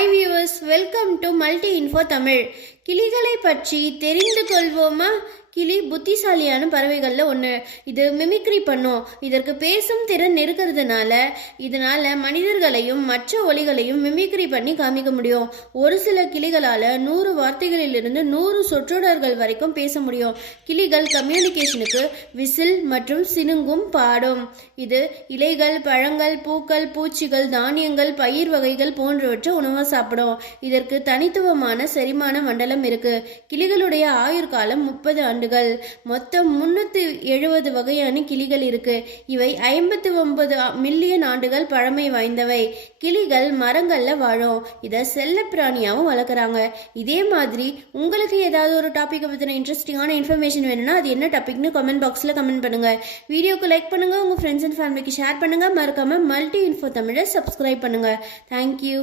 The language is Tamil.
Hi viewers, welcome to Multi Info Tamil. கிளிகளை பற்றி தெரிந்து கொள்வோமா? கிளி புத்திசாலியான பறவைகளில் ஒன்று. இது மிமிக்ரி பண்ணும். இதற்கு பேசும் திறன் இருக்கிறதுனால இதனால் மனிதர்களையும் மற்ற ஒலிகளையும் மிமிக்ரி பண்ணி காமிக்க முடியும். ஒரு சில கிளிகளால் 100 வார்த்தைகளிலிருந்து 100 சொற்றொடர்கள் வரைக்கும் பேச முடியும். கிளிகள் கம்யூனிகேஷனுக்கு விசில் மற்றும் சினுங்கும் பாடும். இது இலைகள், பழங்கள், பூக்கள், பூச்சிகள், தானியங்கள், பயிர் வகைகள் போன்றவற்றை உணவாக சாப்பிடும். இதற்கு தனித்துவமான செரிமான மண்டலம் இருக்கு. கிளிகளுடைய ஆயுர்காலம் 30 ஆண்டுகள். மொத்தம் 370 வகையான கிளிகள் இருக்கு. இவை 59 மில்லியன் ஆண்டுகள் பழமை வாய்ந்தவை. கிளிகள் மரங்கள்ல வாழும். இதை செல்ல பிராணியாவும் வளர்க்குறாங்க. இதே மாதிரி உங்களுக்கு ஏதாவது ஒரு டாபிக் பற்றின இன்ட்ரெஸ்டிங்கான இன்ஃபர்மேஷன் வேணும்னா அது என்ன டாபிக்னு கமெண்ட் பாக்ஸில் கமெண்ட் பண்ணுங்க. வீடியோக்கு லைக் பண்ணுங்க, உங்க ஃப்ரெண்ட்ஸ் அண்ட் ஃபேமிலிக்கு ஷேர் பண்ணுங்க. மறக்காம மல்டி இன்ஃபோ தமிழை சப்ஸ்கிரைப் பண்ணுங்க. தேங்க்யூ.